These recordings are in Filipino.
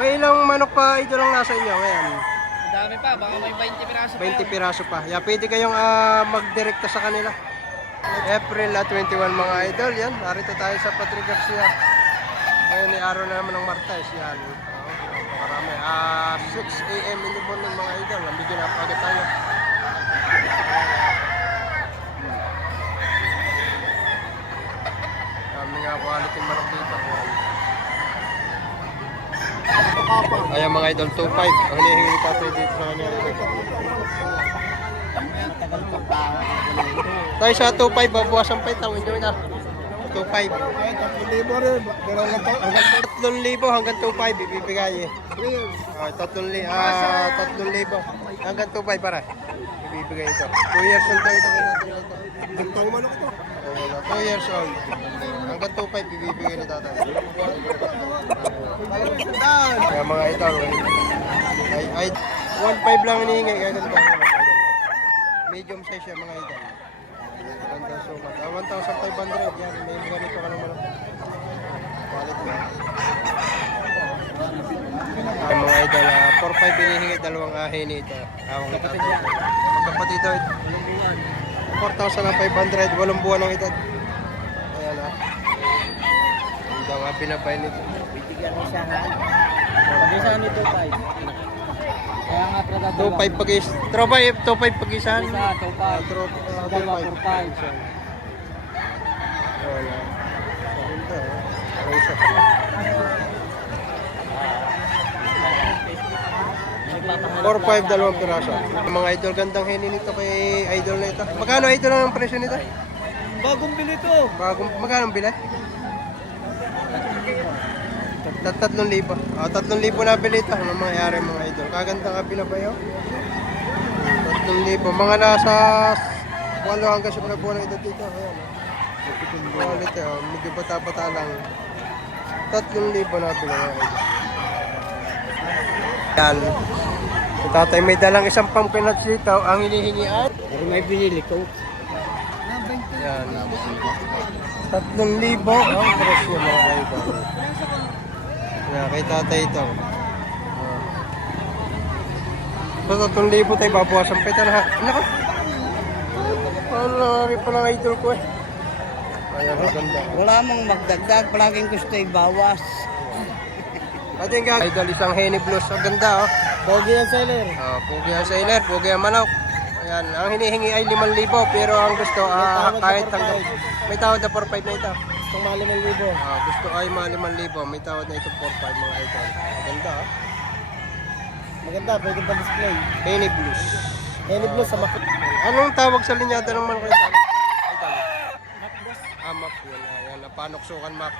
May ilang manok pa idol ang nasa inyo ngayon? Ang dami pa, baka may 20 piraso pa 20 piraso pa. Yeah, pwede kayong magdirekta sa kanila. April 21 mga idol, yan. Narito tayo sa Patrick Garcia. Ngayon ay araw na naman ng Martes, yan. Marami. 6 AM in the morning mga idol. Nabigyan na agad tayo. Kami nga quality manok dito. Ayan mga idol, 2.5. Ang hinihingi ni Tatay dito sa kanya. Tayo sa 2.5, babawasan pa ito. Enjoy na. 2.5. 3,000 hanggang 2.5 ibibigay eh. 3,000 hanggang 2.5 para. Ibibigay ito. 2 years old daw ito. Gantong manok ito. 2 years old. Hanggang 2.5 ibibigay ni Tatay. Kaya mga ito. Ay 1.5 lang hinihingi. Kaya ganito. Medium size siya mga ito. 1,500 yan. May ganito ka naman. Quality. Ay mga idol, 4-5 binihingi, dalawang ahini ito. Awang ito. Kapatid ito. 4,500, 8 buwan ng edad. Ayan ah. Hindi nga pinapay nito. Bibigyan mo siya ha. Pag-isahan nito 5. Kaya nga prada 2.5 pag-is. 2.5 pag-isahan. Isa, 2.5. 2.5. 4.5. Wala. Maganda oh. Rosa. 4-5, dalawang piraso. Mga idol, gandang hini nito kay idol na ito. Magkano idol ang presyo nito? Bagong bili to. Magkano ang bilay? 3,000. 3,000 na bili ito. Ano mangyayari mga idol? Kagandang kabila ba yun? 3,000. Mga nasa 8 hanggang 10 buwan na edad dito. Ayan. Quality oh. Medyo bata-bata lang. 3,000 na bili mga idol. Yan. Si Tatay may dalang isang pumpkin dito. Ang hinihingi ay? Pero may binili ko. Yan. 3,000 ang presyo mga idol. Yan, kay Tatay ito. So, 3,000 tayo babawasan pa ito na. Naka. Ano na rin pa ng idol ko eh. Ayan, maganda. Wala mong magdagdag, palaging gusto ibawas. Ating idol, isang Henny Blues. Ang ganda oh. Pogi ang seller. Pogi ang sailor, pogi ang manok. Ayan, ang hinihingi ay 5,000 pero ang gusto kahit hanggang may tawad na 4,500 na ito. Itong mahal 5,000. Gusto ay 5,000, may tawad na ito 4,500 mga idol. Maganda oh. Maganda, pwede pa display. Henny Blues. Henny Blue sa makot. Anong tawag sa linyada ng manok ito? Idol. Map yun. Ayan, napanoksukan map.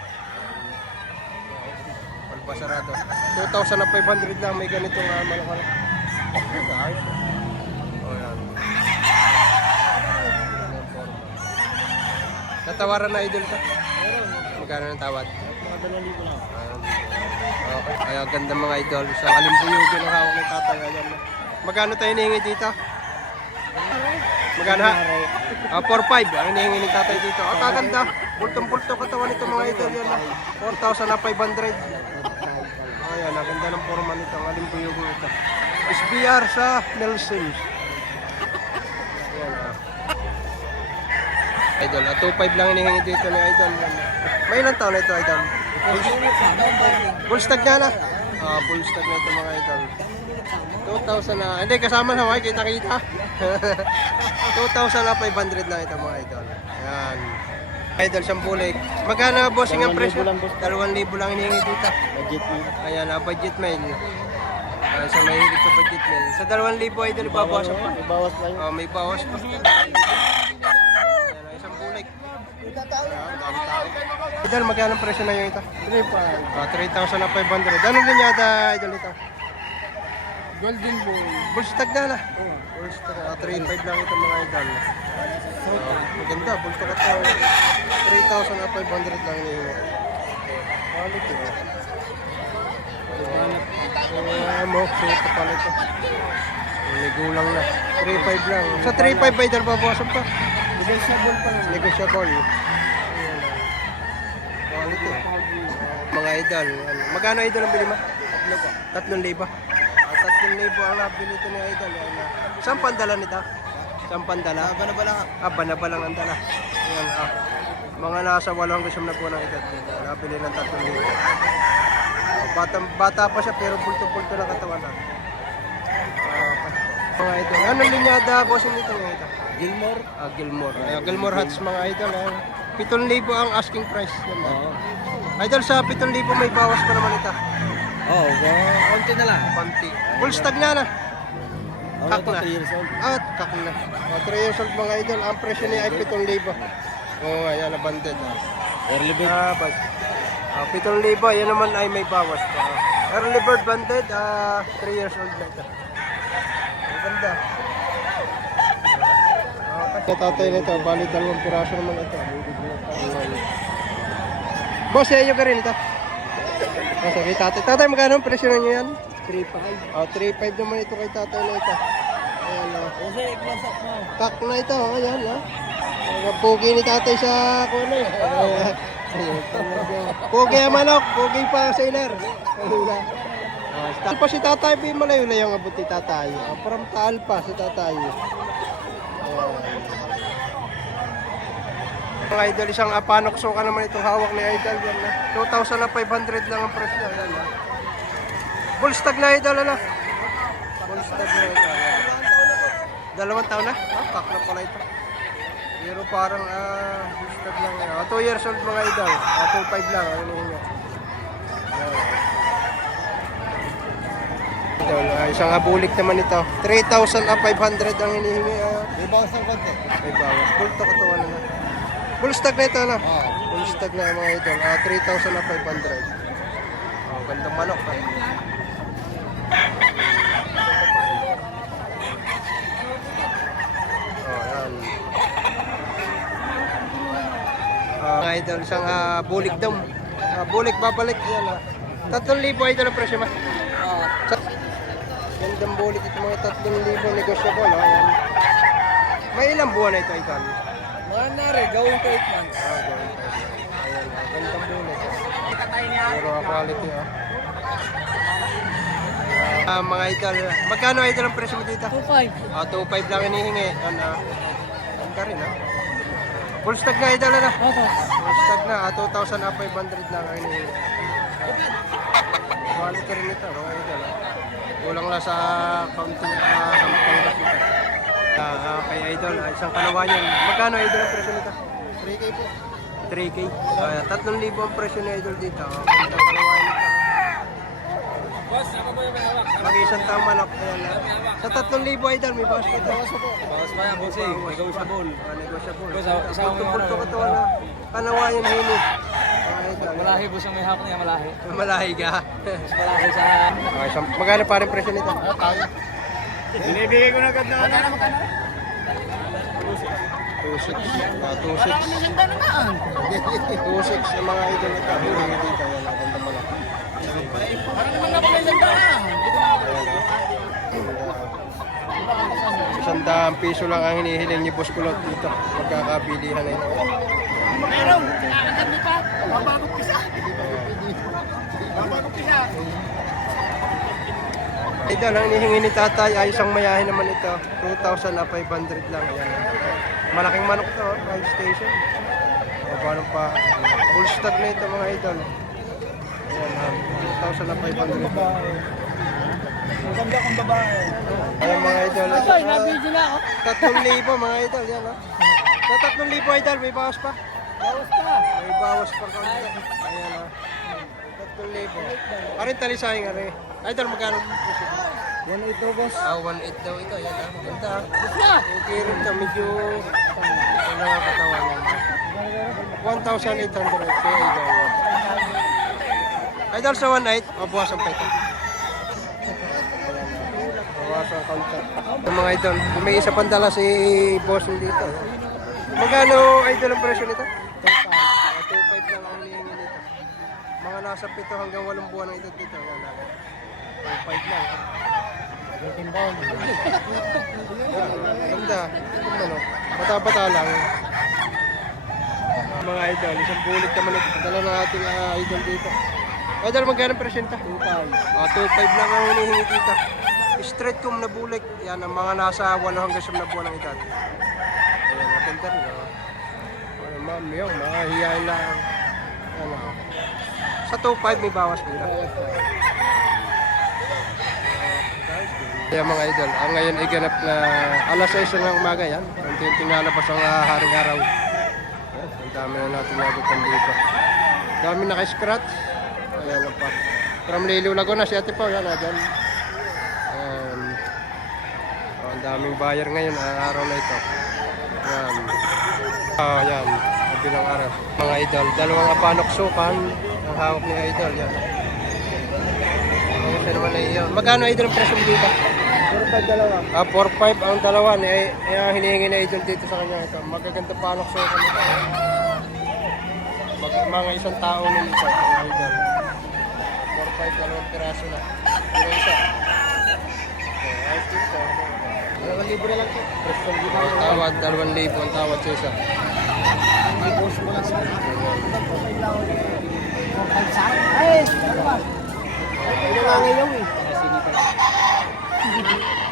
Palpasarado. 2,500 lang may ganitong manok. Ayos. O yan. Natawaran na idol ka? Magkano ng tawad? Mga 2,000 lang. Okay. Kaya ganda mga idol. Sa alimbuyugin ang hawak ng Tatay. Ayan. Magkano tayo hinihingi dito? Magkano ha? 4,500 ang hinihingi ng Tatay dito. Kaganda. Pultong-pulto katawan nito mga idol. Yan 4,500. Ayan, ang ganda ng forma nito. Ang alimbuyugin ito. SBR sa Nelson. Ayan Idol, 2,500 lang hinihingi dito ni Idol. May ilang taon na ito, Idol? Full stag na na. Full stag na ito mga Idol. 2,000 na. Hindi, kasama na. Kita-kita. 2,500 lang ito mga Idol. Ayan. Idol, sampulik. Magkano bossing ang presyo? 2,000 lang hinihingi dito. Budget mo. Ayan, budget mail. Sa mahilig sa budget mail. Sa 2,000 Idol, ibabawasan pa. Ibawas pa yun. May bawas pa. Idol, magkano ang presyo na yung ito? 3,500. Anong linyada, Idol, ito? Golden Bull. Bullstag na na. Bullstag na. 3,500 lang ito mga Idol. Maganda, bulto ka ito. 3,500 lang niyo. Quality. Suot pala ito. May gulang na. 3,500 lang. Sa 3,500 Idol, babawasan pa. Negotiable pa naman. Negotiable. Quality. Mga Idol. Magkano Idol ang bili mo? po. 3,000. 3,000 ang nabili ito ni Idol. Yan na. Saan pandala nito? Saan pandala? Bala-bala nga. Banabalang ang dala. Yan, mga nasa 8 na po ng edad dito. Nabili ng 3,000. Bata pa siya pero bulto-bulto na katawan na. Mga idol. Ano linyada bossing dito mga ito? Gilmore. Gilmore. Gilmore hats mga idol. 7,000 ang asking price. Yan, Oo. Idol, sa 7,000 may bawas pa naman ito. Oo, konti na lang. Panti. Full stag na. Kak na. 3 years old. Kak na. 3 years old mga idol. Ang presyo niya ay 7,000. Ayan, banded. Early bid. 7,000. Yan naman ay may bawas pa. Early bird banded. 3 years old na ito. Ang ganda. Sa tatay nito, bali 2 piraso naman ito. Boss, sa'yo ka rin ito. Sige, tatay. Tatay, magkano ang presyo niyo yan? 3.5. 3,500 naman ito kay tatay na ito. Ayan, Kasi, close up mo. kak na ito. Ayan, pugi ni tatay sa kuno. Pugi ang manok. Pugi pa sailor. Taal pa si tatay. Malayo-layo ang abot ni tatay. From taal pa si tatay. Mga idol, isang panokso ka naman itong hawak ni Idol. Yan na. 2,500 lang ang presyo. Yan na. Full stag na Idol. Full stag na ito. 2 taon na? Kak na pala ito. Pero parang full stag lang yan. 2 years old mga Idol. 2,500 lang. Ano yun yan? Idol, isang abulik naman ito. 3,500 ang hinihingi. May bawas ng konti. May bawas. Full to katuwa na. Full stag na ito, no? Oo. Full stag na mga idol. 3,500. Gandang manok. Yan. Mga idol, isang bulik daw. Bulik babalik. Yan, 3,000 idol ang presyo, ma. Oo. Gandang bulik ito mga 3,000 negosyable. Yan. May ilang buwan na ito, idol? Mga nari, gawin ko 8 months. Ayan, gandang bulik. Pero quality, mga idol, magkano idol ang presyo mo dito? 2.5. 2,500 lang hinihingi. Ganda rin, Full stag na idol, Opo. Full stag na, 2,500 lang ang hinihingi. Quality rin ito, mga idol. Kulang lang sa counting panggas ito. Kay idol, isang kanawayan. Magkano idol ang presyo nito? 3K po. 3K. 3,000 ang presyo ni idol dito. Isang kanawayan ito. Boss, ako po yung may hawak. Mag-isang taong manok. Sa 3,000 idol, may bawas pa ito. Bawas pa yan, bossing. Negotiable. Negosyable. Isa akong Pulto ka to, kanawayan hini. Malahi boss ang may hawak niya, malahi. Malahi ka. Mas malahi sa... Magkano pa rin presyo nito? Binibigay ko na agad na ano. 2,600. 2,600. 2,600 ang mga idol nito. Hinihingi dito. Yan, ganda manok. Parang naman na pala isang daan. ₱100 lang ang hinihiling ni Boss Kulot dito. Magkakabilihan na ito. Meron, nakakagad mo pa. Babagok isa. Babagok isa. Idol, ang hinihingi ni tatay ay isang mayahin naman ito. 2,500 lang. Ayan. Malaking manok to, 5 station. O paano pa? Full stock na ito mga idol. Ayan, 2,500. Maganda kang babae. Ayan mga idol. Ay, nabidyo na ako. 3,000 mga idol. Yan, Sa 3,000 idol, may bawas pa. Bawas pa. May bawas pa kaunti. Ayan, 3,000. Arin talisahin nga rin. Idol, magkano? 1.8 daw, boss. 1,800 daw ito. Yan, maganda. Basta. Okay rin ito, medyo nakakatawan yan. 1,800 kaya idol. Idol sa 1.8, mabuwasan pa ito. Mabuwasan ang counter. Yung mga idol, may isa pang dala si boss dito. Magkano idol ang presyo nito? 2,500 lang ang hinihingi nito. Mga nasa 7 hanggang 8 buwan ang edad dito. 2,500 lang. Ganda. Ano, bata-bata lang. Mga idol, isang bulit naman ito. Dala ng ating idol dito. Idol, magkano presyo nito? 2.5. 2.5 lang ang hinihingi dito. Straight comb na bulik. Yan, ang mga nasa 8 hanggang 9 na buwan ng edad. Ayan, maganda rin. Ano, ma'am, yung mga hiyain lang. Ano, sa 2.5 may bawas nila. Kaya mga idol, ang ngayon ay ganap na alas 6 ng umaga yan. Unti-unti nalabas ang haring araw. Ayan, ang dami na natin nabutan dito. Dami naka-scratch. Ayan na pa. From Liliw Laguna, si Ate Pao, yan na dyan. Ayan. Oh, ang daming buyer ngayon, araw na ito. Ayan. Oh, yan. Kabilang araw. Mga idol, dalawang apanok sukan. Ang hawak ni idol, yan. Ayan, naman na iyon. Magkano idol ang presyo mo dito? 4.5 dalawa. 4.5 ang dalawa. Hinihingi na idol dito sa kanya ito. Magaganda panok sukan ito. Mga isang tao na ito. Mga idol. 4.5, dalawang piraso na. Pero isa. Okay, ayos dito. 2,000 na lang ito. Ang tawad, 2,000 ang tawad sa isa. May post mo lang sa 4.5 lang. 4.5 sa akin. Ay! Ano ba? Ano nga ngayon eh?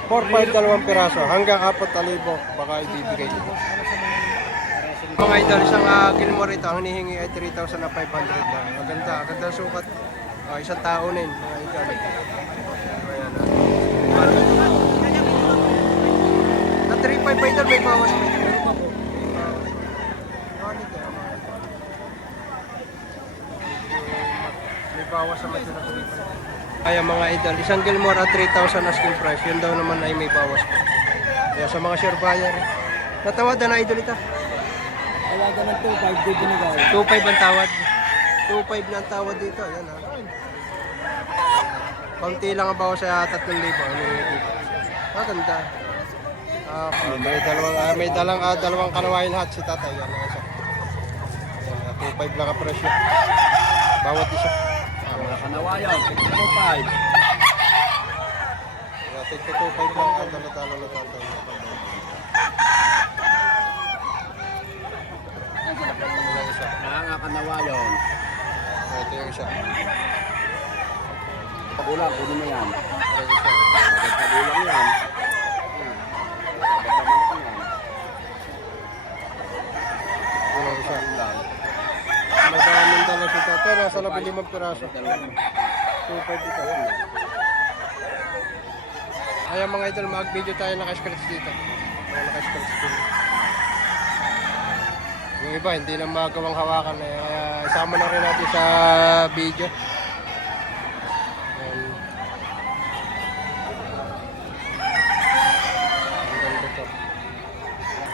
4.5, dalawang piraso. Hanggang 4,000 baka ibibigay dito. Mga idol, isang Gilmore ito, ang hinihingi ay 3,500 lang. Maganda, ganda sukat. Isang tao na yun, mga idol. Ayan. Na 3.5 idol, may bawas pa ito. May bawas naman sila sa 3.5. Kaya mga idol, isang Gilmore at 3,000 asking price. Yun daw naman ay may bawas pa. Kaya sa mga sure buyer, natawad na idol ito. Alaga ng 2.5 din binigay. 2.5 ang tawad. 2.5 na ang tawad dito. Ayan ha. Kaunti lang ang bawas sa 3,000. Ano yung dito? Ganda. May dalawang kanawain hat si tatay. Yan ang isa. Ayan, 2.5 lang ang presyo. Bawat isa. Mga kanawayan. 2.5. Tigto 2.5 lang ang dala-dala na tatay. Nakakanawayan. Ito yung isa. Pagulang, kunin mo yan. Ito yung isa. Agad pagulang yan. Agad naman ko yan. Ito yung isa. Pagulang. Madaming dala si tatay. Nasa 15 piraso. 2.5 dito. Ayan mga idol, mag-video tayo naka-scratch dito. Naka-scratch dito. Yung iba, hindi na magawang hawakan eh. Kaya isama na rin natin sa video. Ayan. Ang ganda to.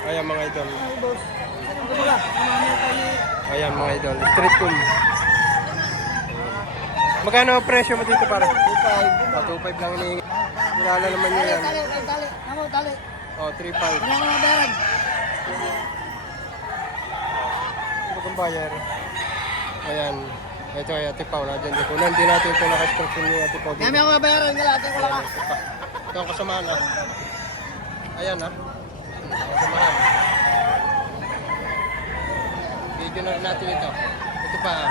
Ayan mga idol. Ayan mga idol. Street cool. Magkano ang presyo mo dito para? 2.5. 2.5 lang hinihingi. Kilala naman nyo yan. Dali. Oh, 3.5. Ano nga mabayaran? Ang bayar. Ayan. Ito ay Ate Pao. Nadyan dito. Hindi natin ito naka-structure ni Ate Pao dito. Kami ako mabayaran. Galatan ko lang. Ito ang kasamaan ah. Ayan ah. Kasamahan. Video na rin natin ito. Ito pa ah.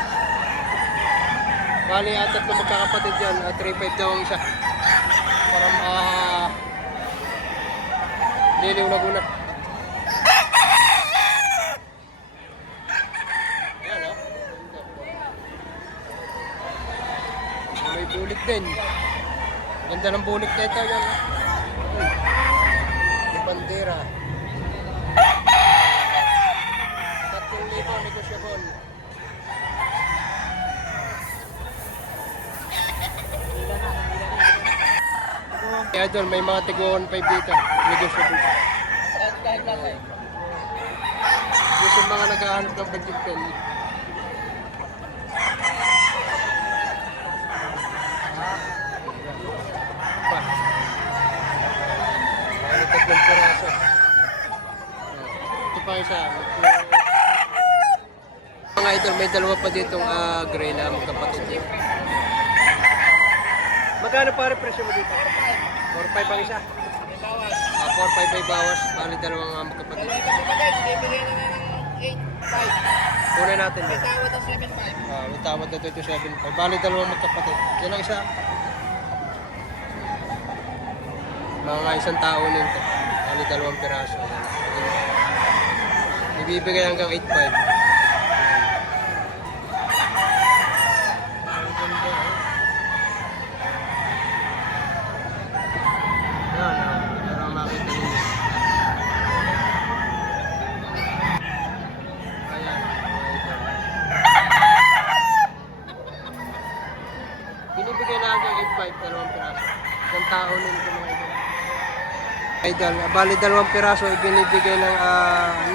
Bali atat na magkakapatid yan. 3.5 daw ang isa. Para Liliw Laguna. Ayan ah. May bulik din. Ganda ng bulik na ito yan. Yung bandera. 3,000 negosyable. Kaya doon may mga tigo 1.5 dito. Negosyable. Gusto mga naghahanap ng budget pen. Tatlong piraso. Ito pa isa. Mga idol, may dalawa pa ditong gray na magkapatid. Magkano pare presyo mo dito? 4.5 ang isa. 4.5 may bawas. Bali dalawang magkapatid. Kunin natin May yun. tawad ang 7.5. May tawad na 27.5. Bali, dalawang magkapatid. Yan ang isa. Mga isang tao nito. Bali, dalawang piraso. Ibibigay hanggang 8.5. Parang makita ninyo. Ayan, ito. Binibigay na hanggang 8.5, dalawang piraso. Isang tao nito mga idol. Idol, bali dalawang piraso ibinibigay ng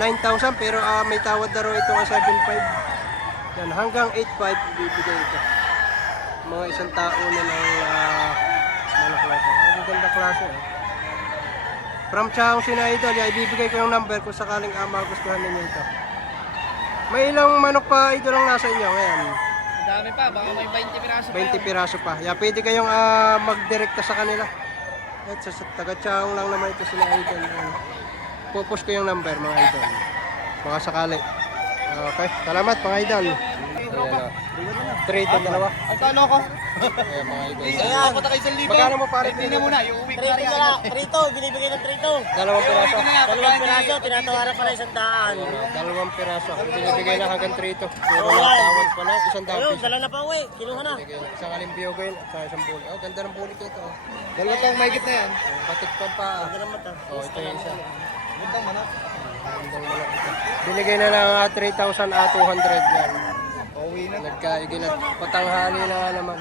9,000 pero may tawad na raw ito ng 7.5. Yan, hanggang 8.5 ibibigay ito. Mga isang tao na ng manok na ito. Ang ganda klase eh. From Chao sina idol, ibibigay ko yung number kung sakaling magustuhan ninyo ito. May ilang manok pa idol ang nasa inyo ngayon? Ang dami pa, baka may 20 piraso pa. 20 piraso pa. Pwede kayong magdirekta sa kanila. At sa taga-Chao lang naman ito sila idol. Pupus ko yung number mga idol. Baka sakali. Okay, salamat mga idol. Ayan, 3 ito, dalawa. Ang tano ko. Ayan mga idol. Ayan. Punta kayo sa libo. Magkano mo pare? Hindi na muna, yung uwi ko na rin. Trito, binibigay ng trito. Dalawang piraso. Dalawang piraso, tinatawaran pa na 100. Dalawang piraso. Binibigay na hanggang 3 ito. Pero tawad pa na, isang Ayun, piso. dala na pa uwi. Kinuha na. Binibigay na. Isang alimbiyo ko yun at saka isang buli. Oh, ganda ng buli ko ito. Dalawa tong mahigit na yan. Batik pa pa. Ganda ng mata. Oh, ito yung isa. Gandang manok. Gandang manok ito. Binigay na ng 3,200 yan. Pauwi na. Nagkaigilat. Patanghali na nga naman.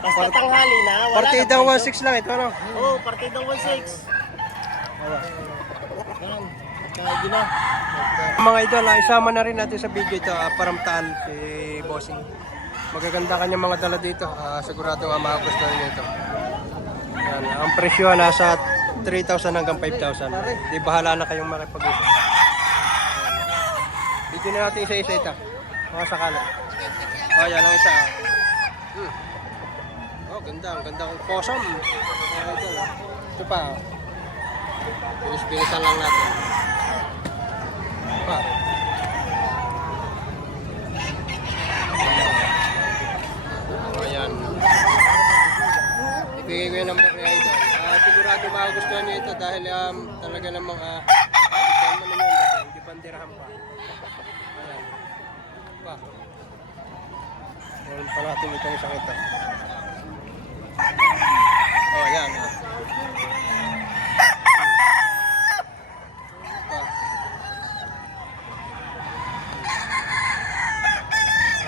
Basta tanghali na, wala Partida na. 1-6 lang ito, ano? Oo, partidang 1-6. Kaya na. Mga idol, isama na rin natin sa video ito, paramtaan si Bossing. Magaganda kanyang mga dala dito. Sigurado nga makagustuhan niyo ito. Yan, ang presyo nasa 3,000 hanggang 5,000. Di bahala na kayong makipag-usap. Video na natin isa-isa ito. Mga sakala. Yan ang isa. Oh, ganda. Ang ganda kong possum. Mga idol. Ito pa. Bilis-bilisan lang natin. Ito pa. Ayan. Ibigay ko yung number ni Idol. Sigurado makagustuhan niyo ito dahil talaga namang ito mo naman dahil hindi bandirahan pa. Ayan. Pa. Meron pa natin itong isang ito. Oh, ayan. Pa.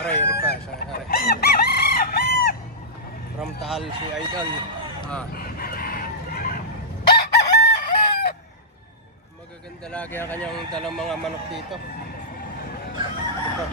Aray, pa. Aray. From Taal si Idol. Magaganda lagi ang kanyang dalang mga manok dito. Ito.